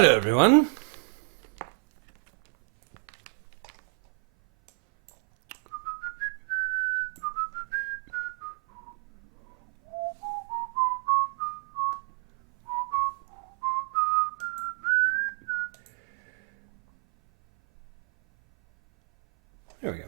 Hello, everyone. There we go.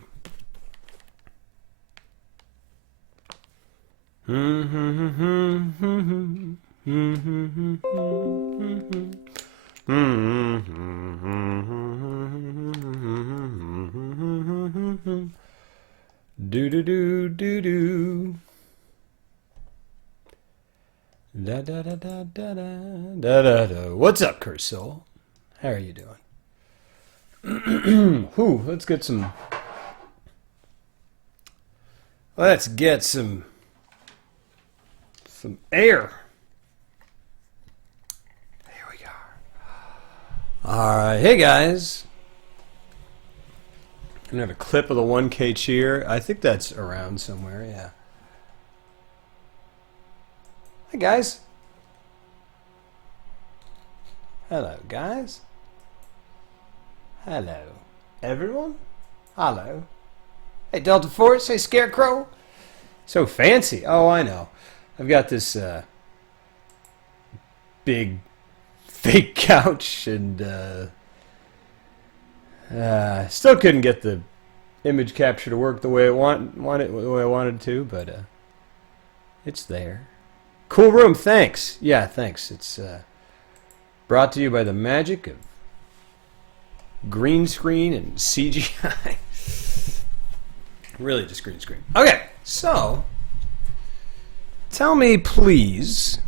Do do do do do. Da da da da da da da da. What's up, Curse Soul? How are you doing? Whew, let's get some air. Here we go. All right, hey guys. I'm gonna have a clip of the 1K cheer. I think that's around somewhere. Yeah. Hi guys. Hello guys. Hello everyone. Hello. Hey Delta Force. Hey Scarecrow. So fancy. Oh, I know. I've got this big fake couch and still couldn't get the image capture to work the way I wanted to, but it's there. Cool room, thanks. Yeah, thanks. It's brought to you by the magic of green screen and CGI. Really just green screen. Okay, so tell me please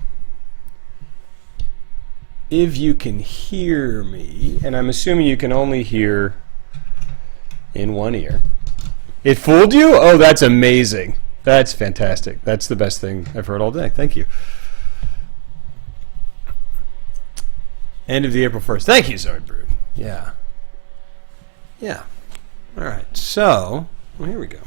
if you can hear me, and I'm assuming you can only hear in one ear. It fooled you? Oh, that's amazing. That's fantastic. That's the best thing I've heard all day. Thank you. End of the April 1st. Thank you, Zardbrood. Yeah. Yeah. All right. So, well, here we go.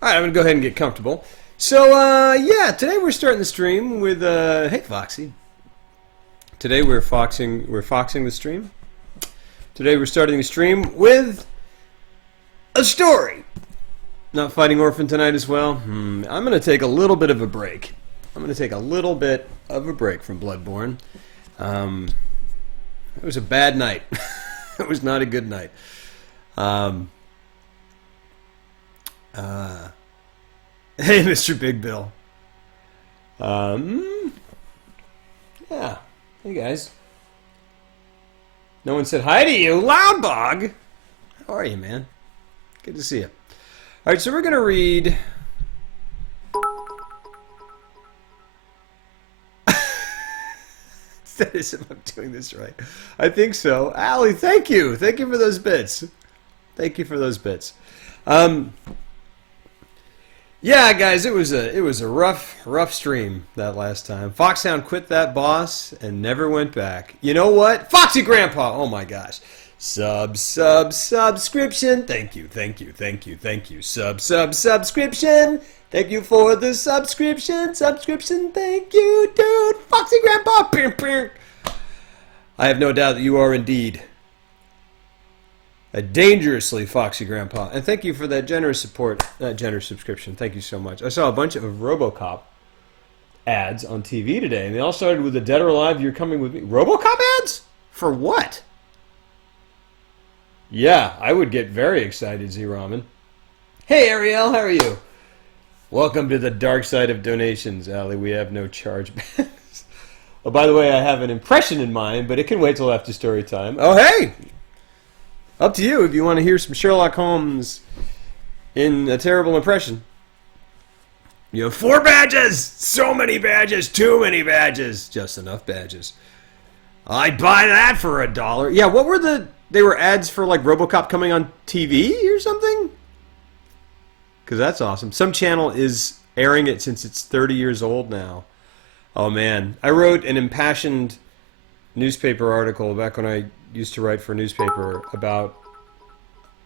All right, I'm going to go ahead and get comfortable. So, yeah, today we're starting the stream with, hey, Foxy. Today we're foxing the stream. Today we're starting the stream with a story. Not fighting Orphan tonight as well? I'm going to take a little bit of a break. I'm going to take a little bit of a break from Bloodborne. It was a bad night. It was not a good night. Hey, Mr. Big Bill. Yeah. Hey, guys. No one said hi to you. Loudbog! How are you, man? Good to see you. All right, so we're going to read... That is if I'm doing this right. I think so. Allie, thank you. Thank you for those bits. Thank you for those bits. Yeah, guys, it was a rough stream that last time. Foxhound quit that boss and never went back. You know what? Foxy Grandpa! Oh my gosh. Subscription. Thank you. Subscription. Thank you for the subscription. Thank you, dude. Foxy Grandpa. I have no doubt that you are indeed a dangerously foxy grandpa. And thank you for that generous support, that generous subscription. Thank you so much. I saw a bunch of RoboCop ads on TV today, and they all started with the Dead or Alive, You're Coming With Me. RoboCop ads? For what? Yeah, I would get very excited, Z-Ramen. Hey, Ariel, how are you? Welcome to the dark side of donations, Allie. We have no chargebacks. Oh, by the way, I have an impression in mind, but it can wait till after story time. Oh, hey! Up to you if you want to hear some Sherlock Holmes in a terrible impression. You have 4 badges! So many badges! Too many badges! Just enough badges. I'd buy that for $1. Yeah, what were they were ads for like RoboCop coming on TV or something? Because that's awesome. Some channel is airing it since it's 30 years old now. Oh man. I wrote an impassioned newspaper article back when I used to write for a newspaper about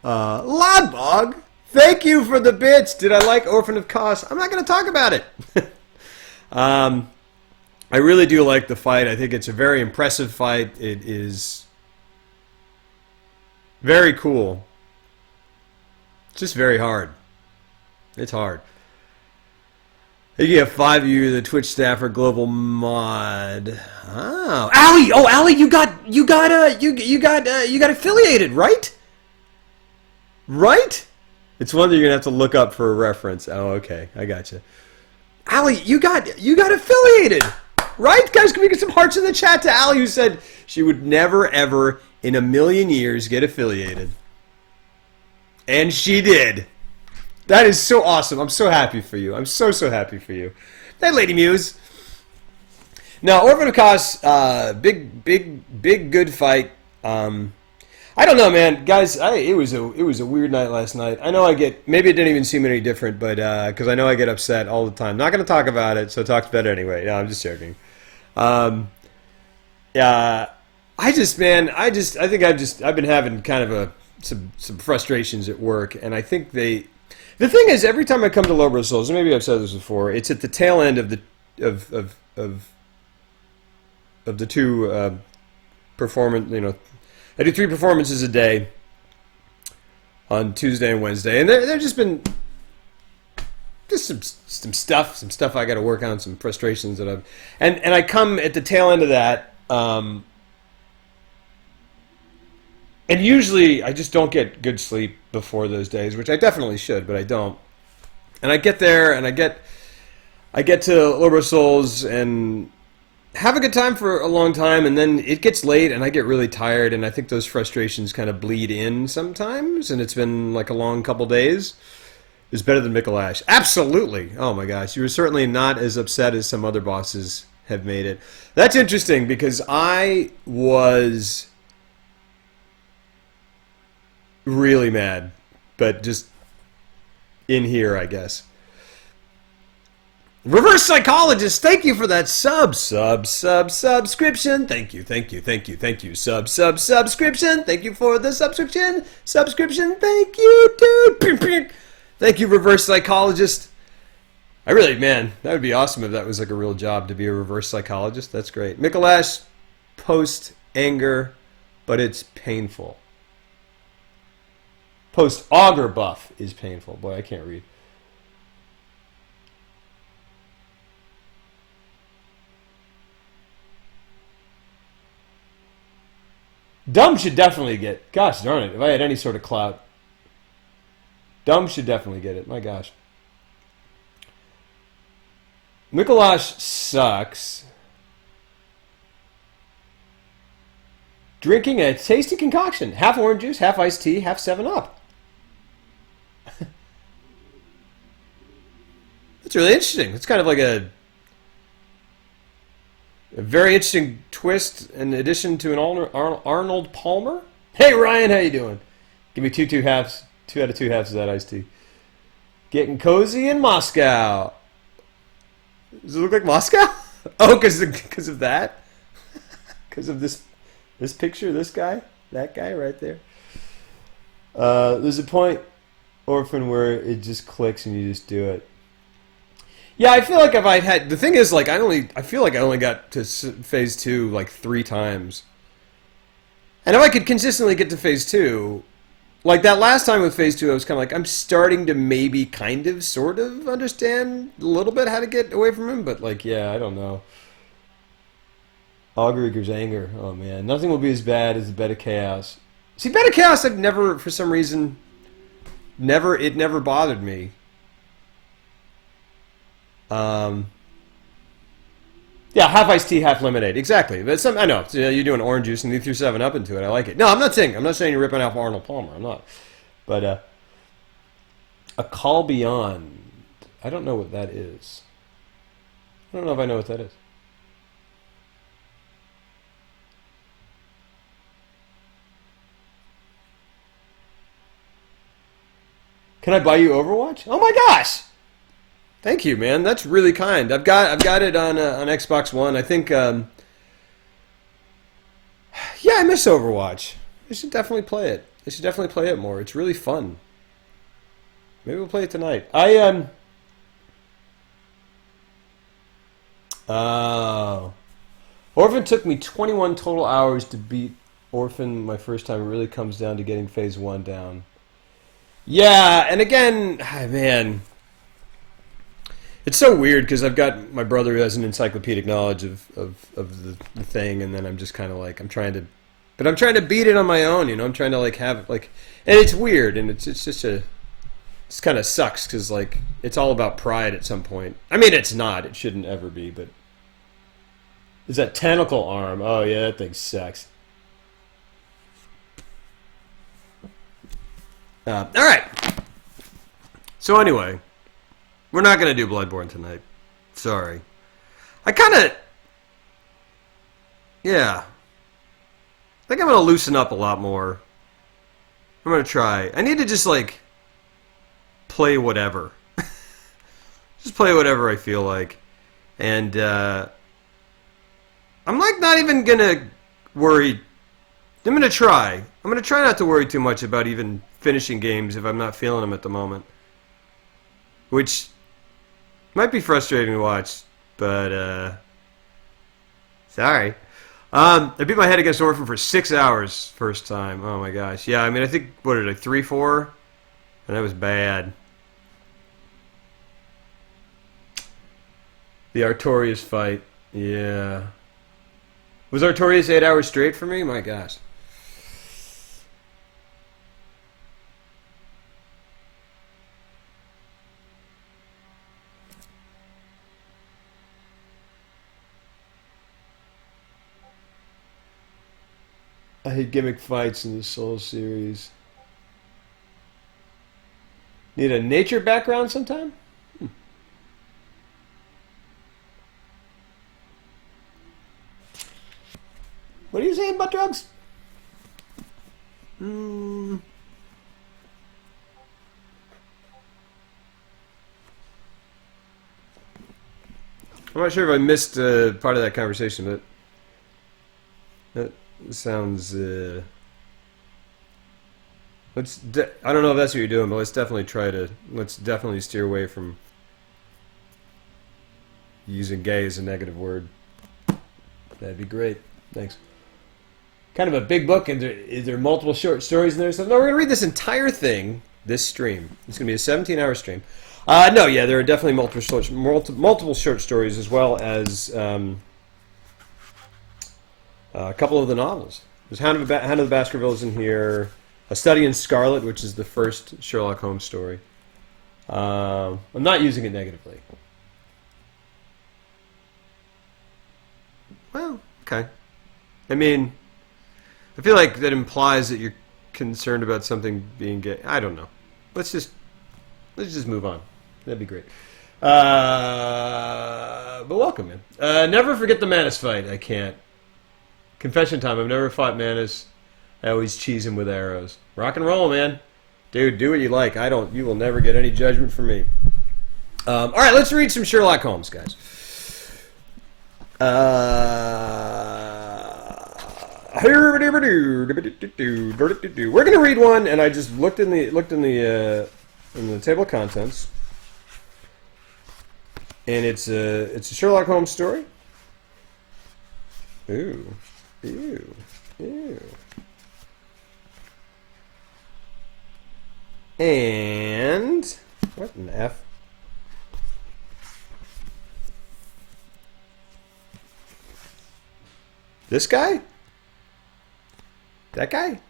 Lodbog. Thank you for the bits. Did I like Orphan of Kos? I'm not going to talk about it. I really do like the fight. I think it's a very impressive fight. It is very cool. It's just very hard. It's hard. You have five of you, the Twitch staffer, global mod. Oh, Allie! Oh, Allie, you got affiliated, right? Right? It's one that you're gonna have to look up for a reference. Oh, okay, I got you. Allie, you got affiliated, right? Guys, can we get some hearts in the chat to Allie, who said she would never, ever in a million years get affiliated, and she did. That is so awesome. I'm so happy for you. I'm so happy for you. Hey, Lady Muse. Now, Orphan of Kos, big, good fight. I don't know, man, guys. It was a weird night last night. I know maybe it didn't even seem any different, but because I know I get upset all the time. Not going to talk about it, so talk about it anyway. No, I'm just joking. Yeah, I think I've been having kind of some frustrations at work, and I think the thing is, every time I come to Low Souls, and maybe I've said this before, it's at the tail end of the two performance. I do 3 performances a day on Tuesday and Wednesday, and they're just been just some stuff I got to work on, some frustrations that and I come at the tail end of that, and usually I just don't get good sleep before those days, which I definitely should, but I don't. And I get there, and I get to Low Souls and have a good time for a long time, and then it gets late and I get really tired, and I think those frustrations kind of bleed in sometimes, and it's been like a long couple days. It's better than Mikolash. Absolutely. Oh my gosh. You were certainly not as upset as some other bosses have made it. That's interesting, because I was really mad, but just in here, I guess. Reverse Psychologist, thank you for that subscription. Thank you. Subscription. Thank you for the subscription. Thank you, dude. Thank you, Reverse Psychologist. Man, that would be awesome if that was like a real job, to be a reverse psychologist. That's great. Mikolash, post anger, but it's painful. Post auger buff is painful. Boy, I can't read. Dumb should definitely get... Gosh darn it, if I had any sort of clout. Dumb should definitely get it. My gosh. Mikolash sucks. Drinking a tasty concoction. Half orange juice, half iced tea, half 7-Up. That's really interesting. It's kind of like a very interesting twist in addition to an Arnold Palmer. Hey Ryan, how you doing? Give me 2 halves. 2 out of 2 halves of that iced tea. Getting cozy in Moscow. Does it look like Moscow? Oh, because of that? Because of this picture, this guy? That guy right there? There's a point, Orphan, where it just clicks and you just do it. Yeah, I feel like if I had... The thing is, like, I feel like I only got to phase 2 like 3 times. And if I could consistently get to phase 2... Like, that last time with phase 2, I was kind of like, I'm starting to maybe kind of, sort of understand a little bit how to get away from him. But, like, yeah, I don't know. Augrigger's anger. Oh, man. Nothing will be as bad as the Bed of Chaos. See, Bed of Chaos, I've never, for some reason... It never bothered me. Yeah, half iced tea, half lemonade. Exactly. But I know. You're doing orange juice and you threw 7-Up into it. I like it. No, I'm not saying you're ripping off Arnold Palmer. I'm not. But a call beyond. I don't know what that is. I don't know if I know what that is. Can I buy you Overwatch? Oh my gosh! Thank you, man. That's really kind. I've got it on Xbox One. I think. Yeah, I miss Overwatch. I should definitely play it. I should definitely play it more. It's really fun. Maybe we'll play it tonight. Oh. Orphan took me 21 total hours to beat Orphan my first time. It really comes down to getting phase 1 down. Yeah, and again, man, it's so weird because I've got my brother who has an encyclopedic knowledge of the thing, and then I'm just kind of like, I'm trying to beat it on my own, you know? I'm trying to like have, like, and it's weird, and it's just a, it's kind of sucks because like, it's all about pride at some point. I mean, it's not, it shouldn't ever be, but is that tentacle arm? Oh yeah, that thing sucks. All right. So anyway, we're not going to do Bloodborne tonight. Sorry. I kind of... Yeah. I think I'm going to loosen up a lot more. I'm going to try. I need to just, like, play whatever. Just play whatever I feel like. And, I'm, like, not even going to worry. I'm going to try. I'm going to try not to worry too much about even finishing games if I'm not feeling them at the moment. Which might be frustrating to watch, but, sorry. I beat my head against Orphan for 6 hours first time. Oh my gosh. Yeah, I mean, I think, what did I, 3-4? And that was bad. The Artorias fight. Yeah. Was Artorias 8 hours straight for me? My gosh. I hate gimmick fights in the Souls series. Need a nature background sometime? What are you saying about drugs? I'm not sure if I missed part of that conversation, but that sounds. I don't know if that's what you're doing, but let's definitely steer away from using gay as a negative word. That'd be great. Thanks. Kind of a big book, and is there multiple short stories in there? So no, we're gonna read this entire thing. This stream. It's gonna be a 17-hour stream. No, yeah, there are definitely multiple short stories as well as a couple of the novels. There's Hound of the Baskervilles in here. A Study in Scarlet, which is the first Sherlock Holmes story. I'm not using it negatively. Well, okay. I mean, I feel like that implies that you're concerned about something being gay. I don't know. Let's just move on. That'd be great. But welcome, man. Never forget the Manus fight. I can't. Confession time. I've never fought Manus. I always cheese him with arrows. Rock and roll, man. Dude, do what you like. I don't. You will never get any judgment from me. All right, let's read some Sherlock Holmes, guys. We're gonna read one, and I just looked in the table of contents, and it's a Sherlock Holmes story. Ooh, ew, ew. And what an F? This guy? That guy?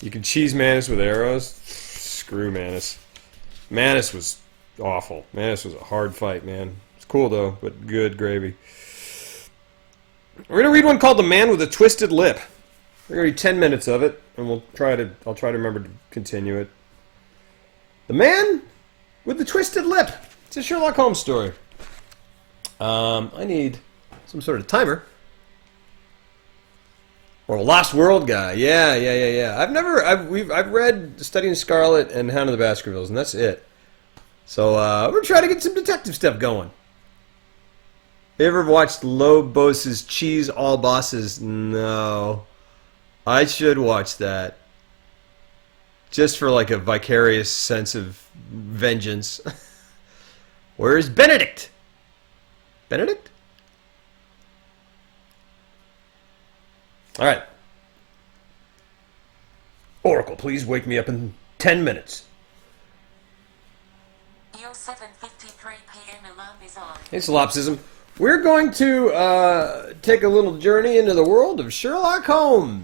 You can cheese Manus with arrows? Screw Manus. Manus was awful. Manus was a hard fight, man. It's cool though, but good gravy. We're gonna read one called "The Man with a Twisted Lip." We're gonna read 10 minutes of it, and I'll try to remember to continue it. The Man with the Twisted Lip. It's a Sherlock Holmes story. I need some sort of timer. Or a Lost World guy. Yeah. I've read Study in Scarlet and Hound of the Baskervilles, and that's it. So we're gonna try to get some detective stuff going. You ever watched Lobos's Cheese All Bosses? No. I should watch that. Just for like a vicarious sense of vengeance. Where's Benedict? Benedict? All right. Oracle, please wake me up in 10 minutes. Your 7:53 p.m. alarm is on. Hey, Solipsism. We're going to take a little journey into the world of Sherlock Holmes.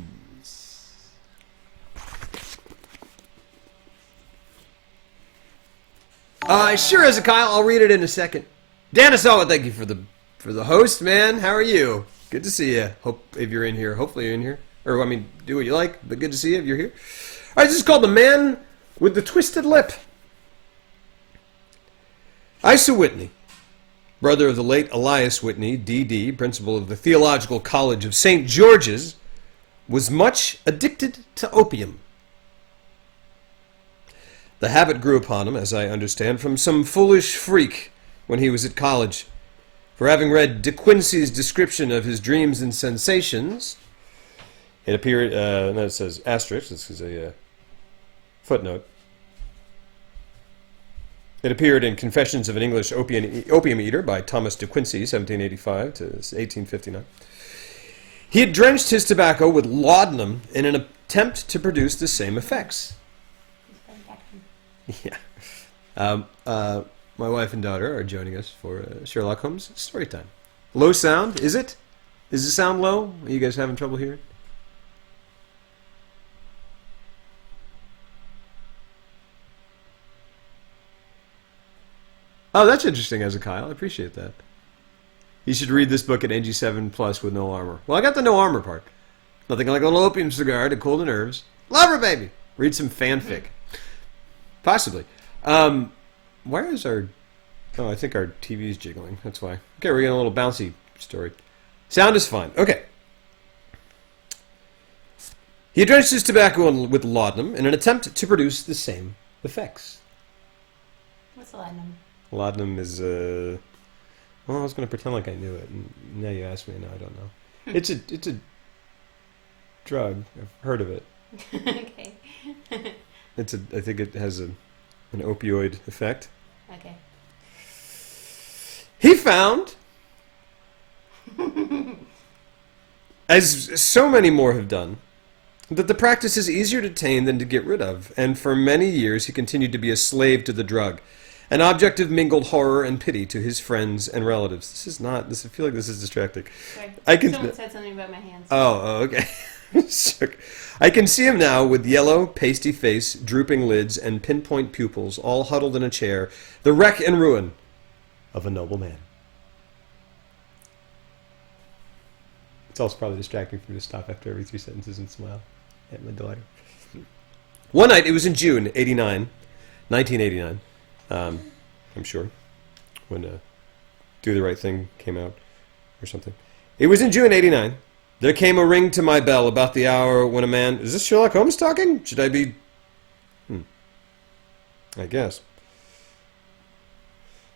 Sure, Kyle. I'll read it in a second. Danisawa, thank you for the host, man. How are you? Good to see you. Hope if you're in here. Hopefully you're in here. Or, I mean, do what you like, but good to see you if you're here. All right, this is called The Man with the Twisted Lip. Isa Whitney, brother of the late Elias Whitney, D.D., principal of the Theological College of St. George's, was much addicted to opium. The habit grew upon him, as I understand, from some foolish freak when he was at college. For having read De Quincey's description of his dreams and sensations, it appeared, and then it says asterisk, this is a footnote. It appeared in Confessions of an English Opium Eater by Thomas De Quincey, 1785 to 1859. He had drenched his tobacco with laudanum in an attempt to produce the same effects. Yeah. My wife and daughter are joining us for Sherlock Holmes story time. Low sound, is it? Is the sound low? Are you guys having trouble hearing? Oh, that's interesting, Kyle. I appreciate that. You should read this book at NG7 Plus with no armor. Well, I got the no armor part. Nothing like a little opium cigar to cool the nerves. Love her, baby. Read some fanfic. Possibly. Where is our... Oh, I think our TV's jiggling. That's why. Okay, we're getting a little bouncy story. Sound is fine. Okay. He drenched his tobacco with laudanum in an attempt to produce the same effects. What's laudanum? Laudanum is well, I was going to pretend like I knew it, and now you ask me, and now I don't know. It's a drug. I've heard of it. Okay. I think it has an opioid effect. Okay. He found, as so many more have done, that the practice is easier to tame than to get rid of, and for many years he continued to be a slave to the drug. An object of mingled horror and pity to his friends and relatives. This is not... I feel like this is distracting. Sorry. Someone said something about my hands. Oh, okay. I can see him now with yellow, pasty face, drooping lids, and pinpoint pupils, all huddled in a chair, the wreck and ruin of a noble man. It's also probably distracting for me to stop after every 3 sentences and smile at my daughter. One night, it was in June, 1989. I'm sure, when Do the Right Thing came out, or something. It was in June 89. There came a ring to my bell about the hour when a man... Is this Sherlock Holmes talking? Should I be... I guess.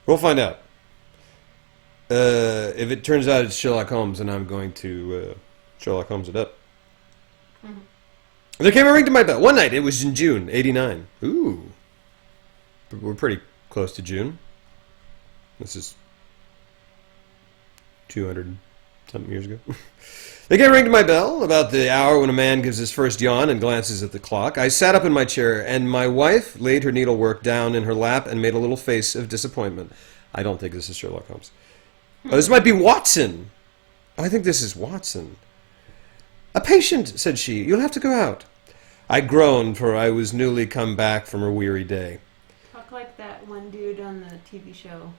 We'll find out. If it turns out it's Sherlock Holmes, then I'm going to Sherlock Holmes it up. Mm-hmm. There came a ring to my bell. One night, it was in June 89. Ooh. We're pretty close to June. This is 200-something years ago. They came ring to my bell about the hour when a man gives his first yawn and glances at the clock. I sat up in my chair, and my wife laid her needlework down in her lap and made a little face of disappointment. I don't think this is Sherlock Holmes. Oh, this might be Watson. I think this is Watson. A patient, said she. You'll have to go out. I groaned, for I was newly come back from a weary day. Talk like that one dude on the TV show.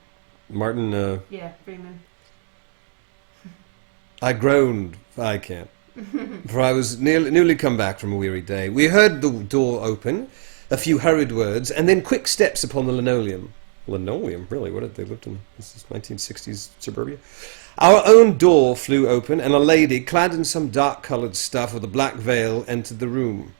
Martin, Yeah, Freeman. I groaned. I can't. For I was newly come back from a weary day. We heard the door open, a few hurried words, and then quick steps upon the linoleum. Linoleum? Really? What did they lived in? This is 1960s suburbia? Our own door flew open, and a lady, clad in some dark-coloured stuff with a black veil, entered the room.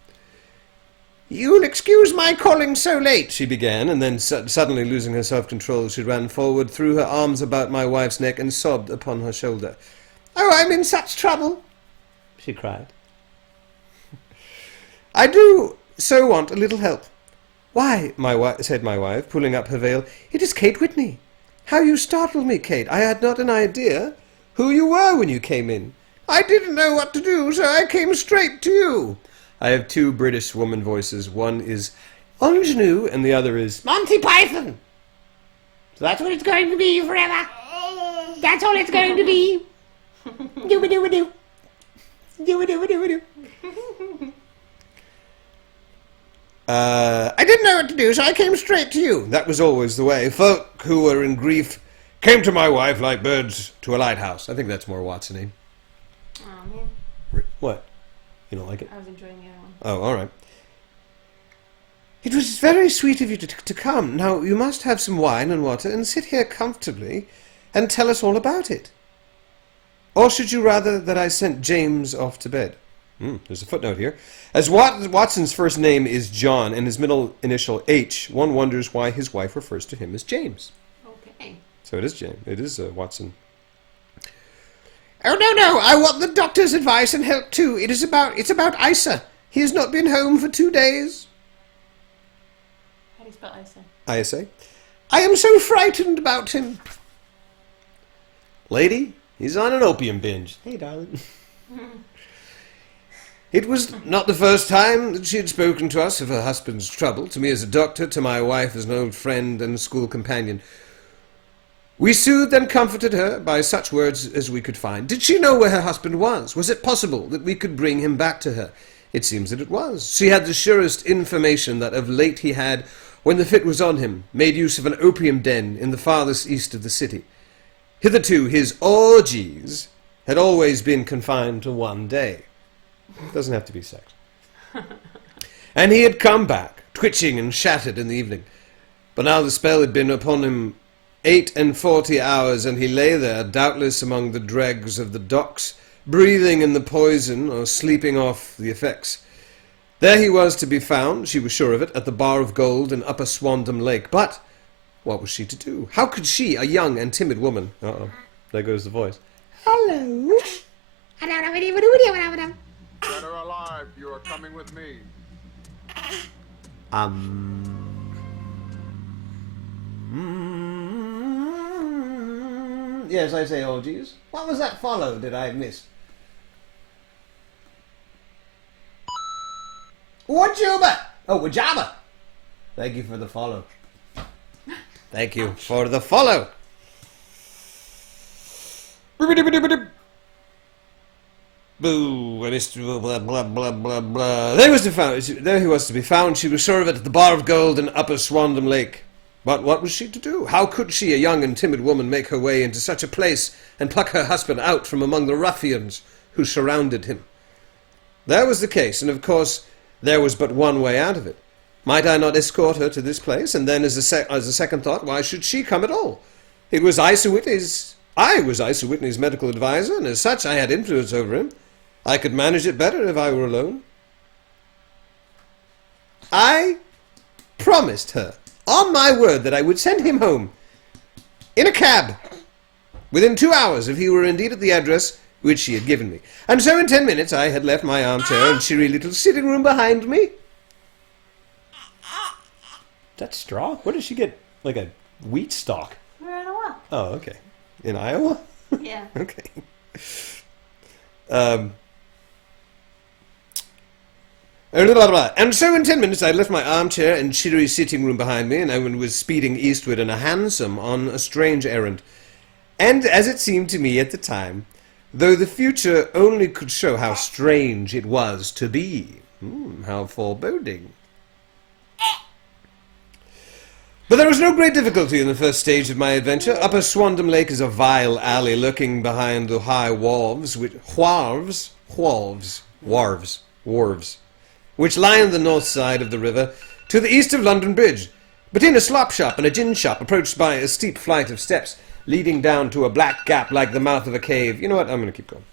You'll excuse my calling so late, she began, and then suddenly losing her self-control, she ran forward, threw her arms about my wife's neck, and sobbed upon her shoulder. Oh, I'm in such trouble, she cried. I do so want a little help. Why, said my wife, pulling up her veil, it is Kate Whitney. How you startled me, Kate. I had not an idea who you were when you came in. I didn't know what to do, so I came straight to you. I have two British woman voices. One is ingenue, and the other is Monty Python. So that's what it's going to be forever. That's all it's going to be. Do-ba-do-ba-do. Do-ba-do-ba-do-ba-do. I didn't know what to do, so I came straight to you. That was always the way. Folk who were in grief came to my wife like birds to a lighthouse. I think that's more Watson-y. Oh, man. What? You don't like it? I was enjoying the other one. Oh, all right. It was very sweet of you to come. Now, you must have some wine and water and sit here comfortably and tell us all about it. Or should you rather that I sent James off to bed? There's a footnote here. As Watson's first name is John and his middle initial H, one wonders why his wife refers to him as James. Okay. So it is James. It is Watson. Oh, no. I want the doctor's advice and help, too. It's about Isa. He has not been home for 2 days. How do you spell Isa? Isa. I am so frightened about him. Lady, he's on an opium binge. Hey, darling. It was not the first time that she had spoken to us of her husband's trouble, to me as a doctor, to my wife as an old friend and school companion. We soothed and comforted her by such words as we could find. Did she know where her husband was? Was it possible that we could bring him back to her? It seems that it was. She had the surest information that of late he had, when the fit was on him, made use of an opium den in the farthest east of the city. Hitherto his orgies had always been confined to one day. It doesn't have to be sex. And he had come back, twitching and shattered in the evening. But now the spell had been upon him 48 hours, and he lay there, doubtless among the dregs of the docks, breathing in the poison or sleeping off the effects. There he was to be found, she was sure of it, at the Bar of Gold in Upper Swandam Lake. But what was she to do? How could she, a young and timid woman... Uh-oh, there goes the voice. Hello? Dead or alive, you are coming with me. Yes, I say orgies. What was that follow that I missed? Wajuba! Oh, Wajaba! Thank you for the follow. Thank you for the follow. Boo, I missed blah, blah, blah, blah, blah. There he was to be found, she was sure of it, at the Bar of Gold in Upper Swandam Lake. But what was she to do? How could she, a young and timid woman, make her way into such a place and pluck her husband out from among the ruffians who surrounded him? There was the case, and of course there was but one way out of it. Might I not escort her to this place? And then, as a second thought, why should she come at all? I was Isa Whitney's medical advisor, and as such I had influence over him. I could manage it better if I were alone. I promised her, on my word, that I would send him home in a cab within 2 hours if he were indeed at the address which she had given me. And so in 10 minutes I had left my armchair and cheery little sitting room behind me. That's straw? Where did she get, like, a wheat stalk? We're in a walk. Oh, okay. In Iowa? Yeah. Okay. And so in 10 minutes I left my armchair and chilly sitting room behind me, and I was speeding eastward in a hansom on a strange errand. And as it seemed to me at the time, though the future only could show how strange it was to be. How foreboding. But there was no great difficulty in the first stage of my adventure. Upper Swandam Lake is a vile alley lurking behind the high wharves, which lie on the north side of the river, to the east of London Bridge. Between a slop shop and a gin shop, approached by a steep flight of steps, leading down to a black gap like the mouth of a cave. You know what? I'm going to keep going.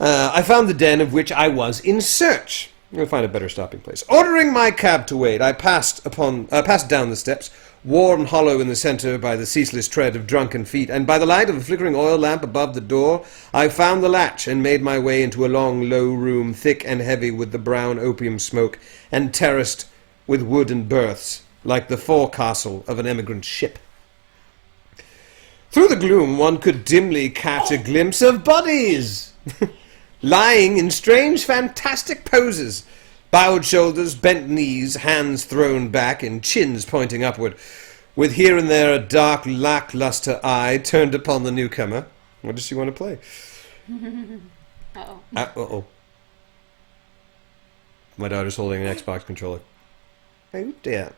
I found the den of which I was in search. We'll find a better stopping place. Ordering my cab to wait, I passed down the steps, worn hollow in the centre by the ceaseless tread of drunken feet, and by the light of a flickering oil lamp above the door, I found the latch and made my way into a long, low room, thick and heavy with the brown opium smoke, and terraced with wooden berths, like the forecastle of an emigrant ship. Through the gloom one could dimly catch a glimpse of bodies, lying in strange, fantastic poses, bowed shoulders, bent knees, hands thrown back, and chins pointing upward, with here and there a dark, lackluster eye turned upon the newcomer. What does she want to play? Uh-oh. Uh-oh. My daughter's holding an Xbox controller. Oh dear.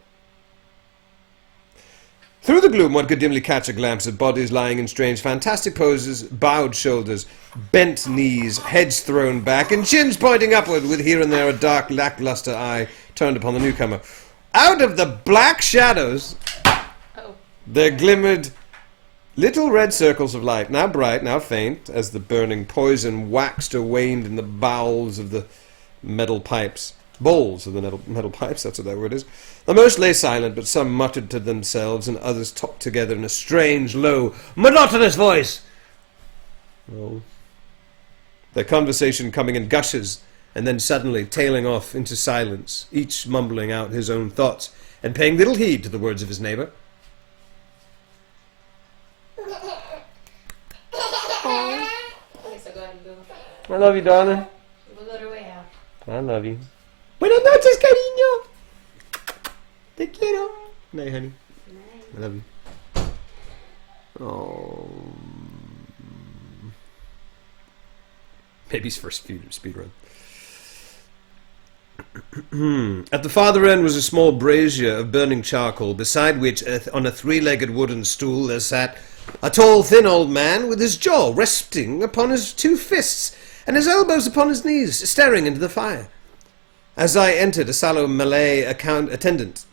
Through the gloom one could dimly catch a glimpse of bodies lying in strange, fantastic poses, bowed shoulders, bent knees, heads thrown back, and chins pointing upward, with here and there a dark, lackluster eye turned upon the newcomer. Out of the black shadows Uh-oh. there glimmered little red circles of light, now bright, now faint, as the burning poison waxed or waned in the bowels of the metal pipes. Bowls of the metal pipes, that's what that word is. The most lay silent, but some muttered to themselves, and others talked together in a strange, low, monotonous voice. Oh. Their conversation coming in gushes, and then suddenly tailing off into silence, each mumbling out his own thoughts, and paying little heed to the words of his neighbour. I guess I'll go ahead and go. I love you, darling. We'll let her way out. I love you. Buenas noches, cariño. Te quiero. Night, honey. I love you. Oh. Baby's first speed run. At the farther end was a small brazier of burning charcoal, beside which, on a three-legged wooden stool, there sat a tall, thin old man with his jaw resting upon his two fists and his elbows upon his knees, staring into the fire. As I entered, a sallow Malay attendant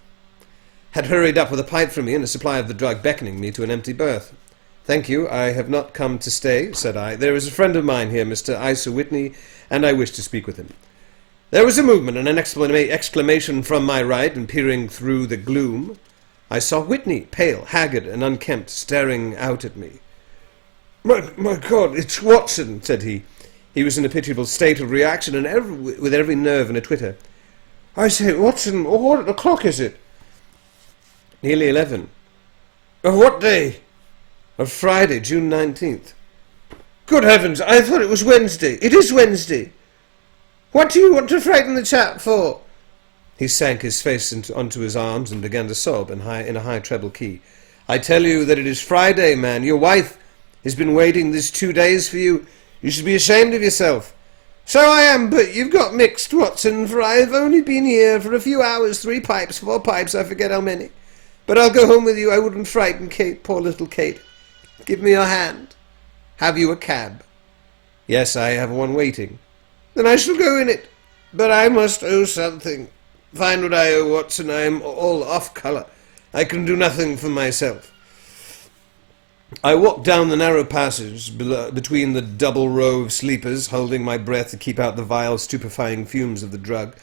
had hurried up with a pipe for me and a supply of the drug, beckoning me to an empty berth. "Thank you, I have not come to stay," said I. "There is a friend of mine here, Mr. Isa Whitney, and I wish to speak with him." There was a movement and an exclamation from my right, and peering through the gloom, I saw Whitney, pale, haggard, and unkempt, staring out at me. My God, it's Watson," said he. He was in a pitiable state of reaction, and with every nerve in a twitter. "I say, Watson, what o'clock is it?" "Nearly 11. "Of what day?" "Of Friday, June 19th. "Good heavens, I thought it was Wednesday. It is Wednesday. What do you want to frighten the chap for?" He sank his face onto his arms and began to sob in a high treble key. "I tell you that it is Friday, man. Your wife has been waiting this 2 days for you. You should be ashamed of yourself." "So I am, but you've got mixed, Watson, for I've only been here for a few hours, 3 pipes, 4 pipes, I forget how many. But I'll go home with you. I wouldn't frighten Kate, poor little Kate. Give me your hand. Have you a cab?" "Yes, I have one waiting." "Then I shall go in it. But I must owe something. Find what I owe, Watson. I am all off colour. I can do nothing for myself." I walked down the narrow passage between the double row of sleepers, holding my breath to keep out the vile, stupefying fumes of the drug,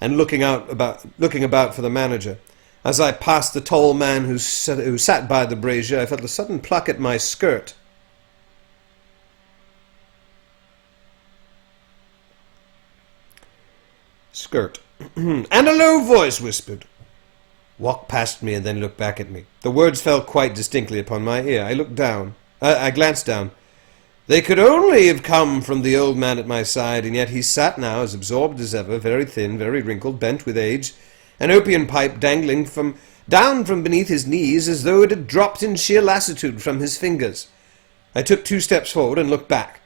and looking about for the manager. As I passed the tall man who sat by the brazier, I felt a sudden pluck at my skirt. And a low voice whispered, "Walk past me and then look back at me." The words fell quite distinctly upon my ear. I glanced down. They could only have come from the old man at my side, and yet he sat now as absorbed as ever, very thin, very wrinkled, bent with age, an opium pipe dangling down from beneath his knees as though it had dropped in sheer lassitude from his fingers. I took 2 steps forward and looked back.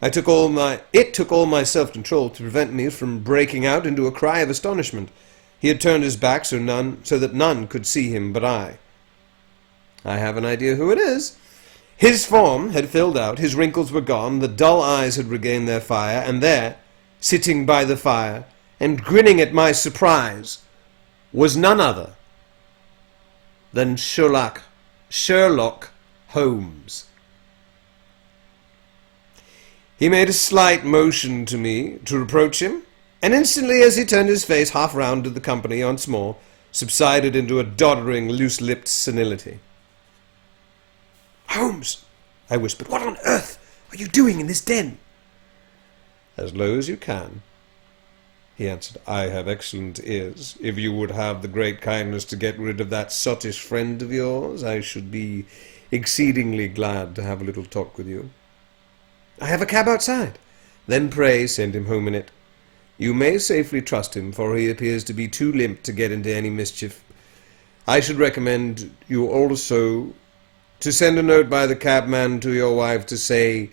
It took all my self-control to prevent me from breaking out into a cry of astonishment. He had turned his back so that none could see him but I. I have an idea who it is. His form had filled out, his wrinkles were gone, the dull eyes had regained their fire, and there, sitting by the fire, and grinning at my surprise, was none other than Sherlock Holmes. He made a slight motion to me to approach him, and instantly, as he turned his face half round to the company once more, subsided into a doddering, loose-lipped senility. "Holmes," I whispered, "what on earth are you doing in this den?" "As low as you can," he answered. "I have excellent ears. If you would have the great kindness to get rid of that sottish friend of yours, I should be exceedingly glad to have a little talk with you. I have a cab outside. Then pray send him home in it. You may safely trust him, for he appears to be too limp to get into any mischief. I should recommend you also to send a note by the cabman to your wife to say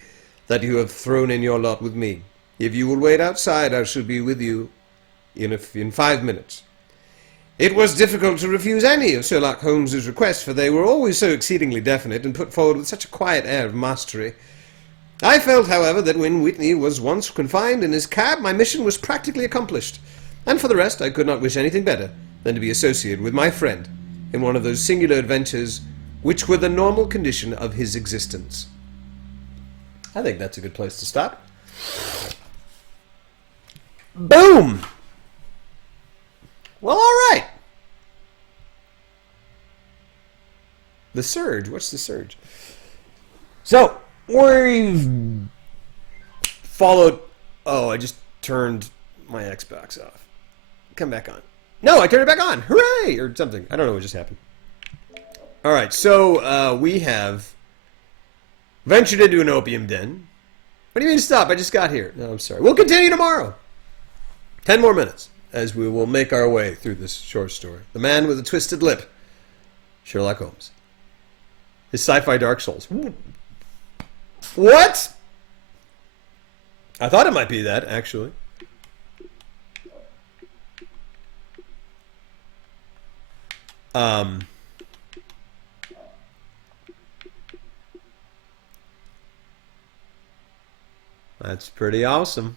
that you have thrown in your lot with me. If you will wait outside, I shall be with you in 5 minutes. It was difficult to refuse any of Sherlock Holmes's requests, for they were always so exceedingly definite and put forward with such a quiet air of mastery. I felt, however, that when Whitney was once confined in his cab, my mission was practically accomplished. And for the rest, I could not wish anything better than to be associated with my friend in one of those singular adventures which were the normal condition of his existence. I think that's a good place to stop. Boom! Well, all right. The Surge. What's The Surge? So, we've followed... Oh, I just turned my Xbox off. Come back on. No, I turned it back on. Hooray! Or something. I don't know what just happened. All right, so we have ventured into an opium den. What do you mean stop? I just got here. No, I'm sorry. We'll continue tomorrow. 10 more minutes as we will make our way through this short story. The Man with a Twisted Lip. Sherlock Holmes. His sci-fi Dark Souls. What? I thought it might be that, actually. That's pretty awesome.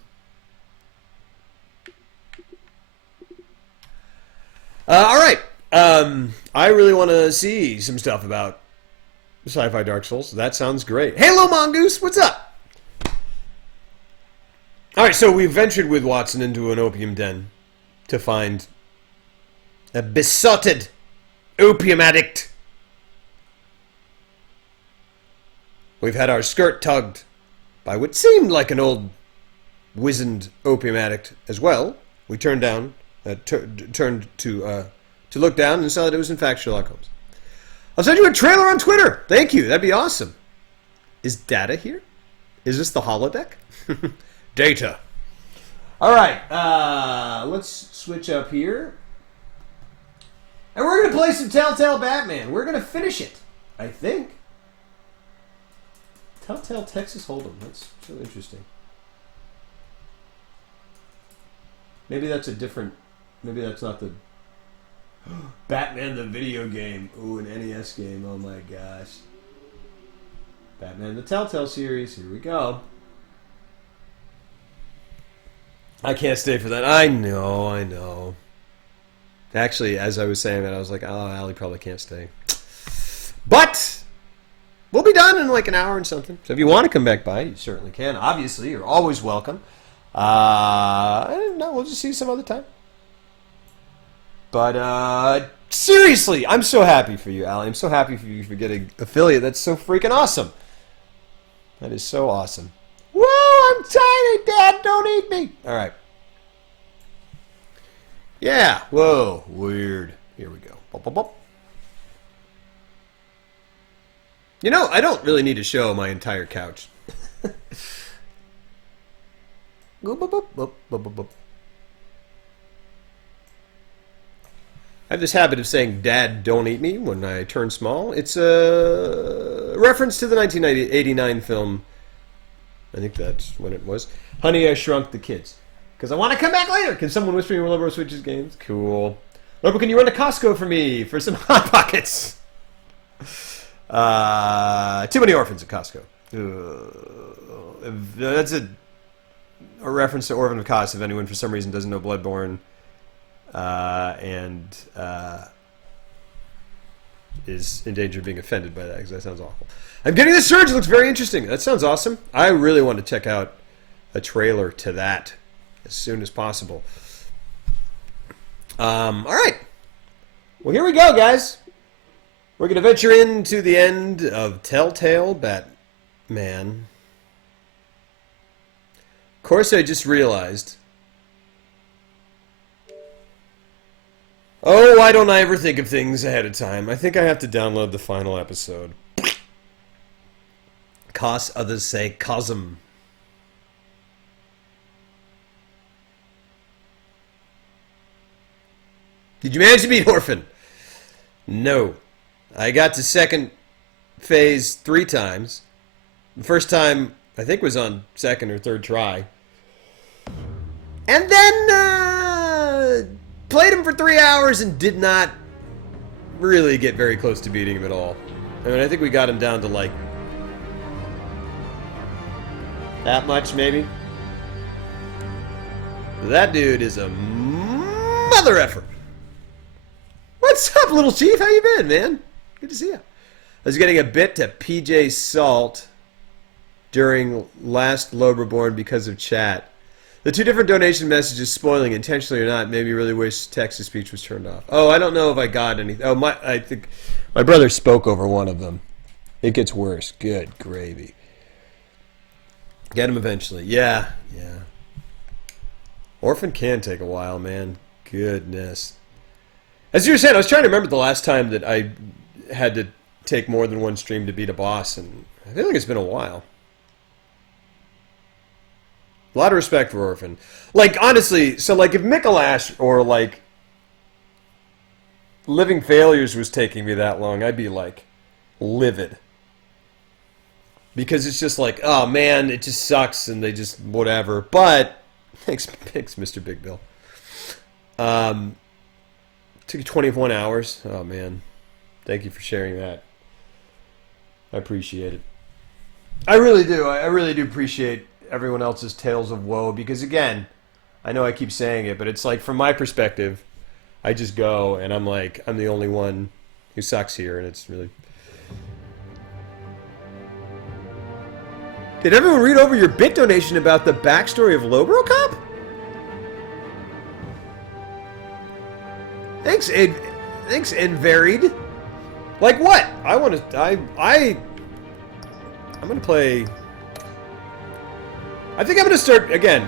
All right. I really want to see some stuff about Sci-Fi Dark Souls. That sounds great. Hey, Hello, Mongoose. What's up? All right, so we ventured with Watson into an opium den to find a besotted opium addict. We've had our skirt tugged by what seemed like an old wizened opium addict as well. We turned turned to look down and saw that it was in fact Sherlock Holmes. I'll send you a trailer on Twitter. Thank you. That'd be awesome. Is Data here? Is this the holodeck? Data. All right. Let's switch up here. And we're going to play some Telltale Batman. We're going to finish it, I think. Telltale Texas Hold'em. That's so interesting. Maybe that's a different... Maybe that's not the... Batman the video game. Ooh, an NES game. Oh my gosh. Batman the Telltale series. Here we go. I can't stay for that. I know. Actually, as I was saying that, I was like, oh, Allie probably can't stay. But we'll be done in like an hour and something. So if you want to come back by, you certainly can. Obviously, you're always welcome. No, we'll just see you some other time. But seriously, I'm so happy for you, Allie. I'm so happy for you for getting affiliate. That's so freaking awesome. That is so awesome. Whoa, I'm tiny, Dad. Don't eat me. All right. Yeah. Whoa. Weird. Here we go. Bop, bop, bop. You know, I don't really need to show my entire couch. Go, bop, bop, bop, bop, bop, bop. I have this habit of saying, Dad, don't eat me when I turn small. It's a reference to the 1989 film, I think that's when it was, Honey, I Shrunk the Kids. Because I want to come back later. Can someone whisper me Wilbur Switches games? Cool. Wilbur, can you run to Costco for me for some Hot Pockets? Too many orphans at Costco. That's a reference to Orphan of Kos, if anyone for some reason doesn't know Bloodborne. And is in danger of being offended by that, because that sounds awful. I'm getting the Surge. It looks very interesting. That sounds awesome. I really want to check out a trailer to that as soon as possible. All right. Well, here we go, guys. We're going to venture into the end of Telltale Batman. Of course, I just realized... Oh, why don't I ever think of things ahead of time? I think I have to download the final episode. Cos, others say cosm. Did you manage to beat Orphan? No. I got to second phase 3 times. The first time, I think, was on second or third try. And then played him for 3 hours and did not really get very close to beating him at all. I mean, I think we got him down to like that much, maybe. That dude is a mother effer. What's up, little chief? How you been, man? Good to see you. I was getting a bit to PJ Salt during last Loberborn because of chat. The 2 different donation messages spoiling intentionally or not made me really wish text-to-speech was turned off. Oh, I don't know if I got any. Oh, I think my brother spoke over one of them. It gets worse. Good gravy. Get him eventually. Yeah. Orphan can take a while, man. Goodness. As you were saying, I was trying to remember the last time that I had to take more than one stream to beat a boss, and I feel like it's been a while. A lot of respect for Orphan. Like, honestly, so, like, if Mikolash or, like, Living Failures was taking me that long, I'd be, like, livid. Because it's just like, oh, man, it just sucks, and they just, whatever. But, thanks Mr. Big Bill. Took 21 hours. Oh, man. Thank you for sharing that. I appreciate it. I really do. I really do appreciate everyone else's tales of woe, because again, I know I keep saying it, but it's like, from my perspective, I just go and I'm like, I'm the only one who sucks here, and it's really... Did everyone read over your bit donation about the backstory of Lobrocop? Thanks, Ed Varied. Like what? I'm gonna play... I think I'm going to start, again,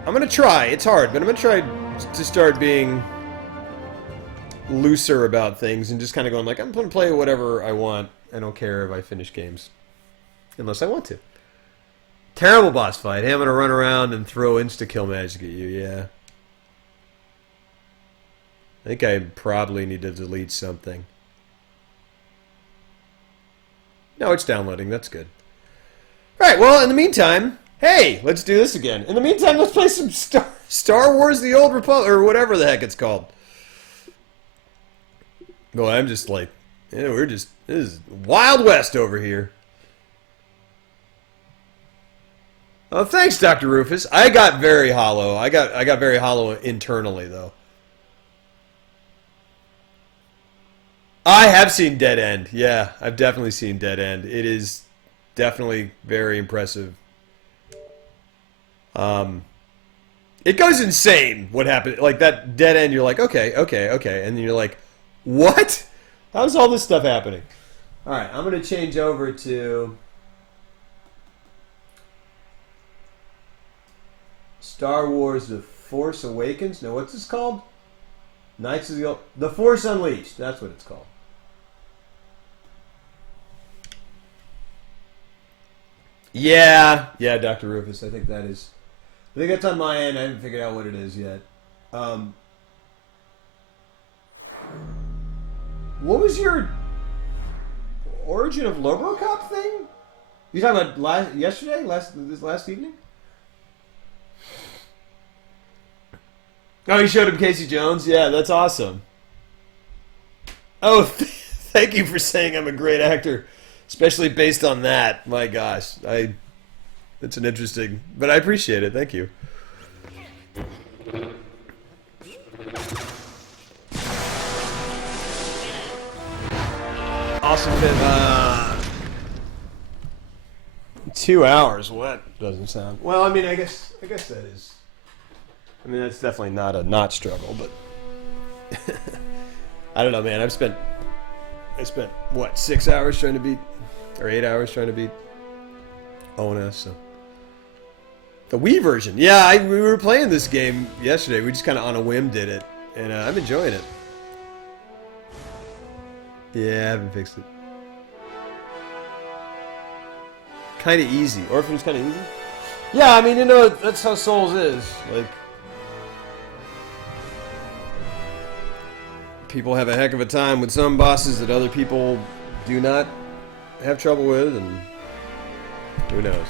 I'm going to try, it's hard, but I'm going to try to start being looser about things and just kind of going like, I'm going to play whatever I want. I don't care if I finish games. Unless I want to. Terrible boss fight. Hey, I'm going to run around and throw insta-kill magic at you, yeah. I think I probably need to delete something. No, it's downloading, that's good. Alright, well, in the meantime... Hey, let's do this again. In the meantime, let's play some Star Wars The Old Republic, or whatever the heck it's called. Boy, I'm just like, this is Wild West over here. Oh, thanks, Dr. Rufus. I got very hollow. I got very hollow internally, though. I have seen Dead End. Yeah, I've definitely seen Dead End. It is definitely very impressive. It goes insane what happened. Like, that Dead End, you're like, okay. And then you're like, what? How's all this stuff happening? Alright, I'm going to change over to Star Wars The Force Awakens. No, what's this called? Knights of the Force Unleashed. That's what it's called. Yeah, Dr. Rufus. I think that's on my end. I haven't figured out what it is yet. What was your Origin of Lobocop thing? You talking about this last evening? Oh, you showed him Casey Jones? Yeah, that's awesome. Oh, thank you for saying I'm a great actor. Especially based on that. My gosh. It's an interesting... But I appreciate it. Thank you. Awesome, Finn. 2 hours. What? Doesn't sound... Well, I mean, I guess that is... I mean, that's definitely not a not struggle, but... I don't know, man. I spent, what, 6 hours trying to beat... Or 8 hours trying to beat ONS, so... The Wii version. Yeah, we were playing this game yesterday. We just kind of on a whim did it. And I'm enjoying it. Yeah, I haven't fixed it. kind of easy. Orphan's kind of easy. Yeah, I mean, you know, that's how Souls is. Like, people have a heck of a time with some bosses that other people do not have trouble with, and who knows.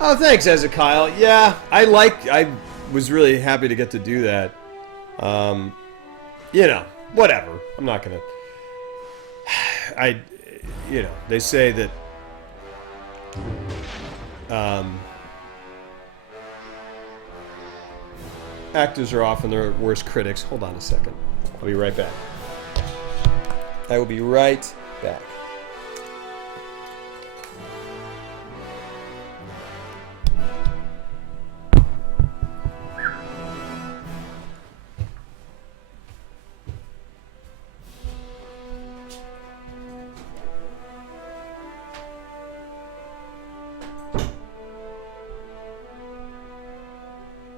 Oh, thanks, Ezekiel. Yeah, I was really happy to get to do that. You know, whatever. I'm not gonna... you know, they say that... actors are often their worst critics. Hold on a second. I'll be right back. I will be right back.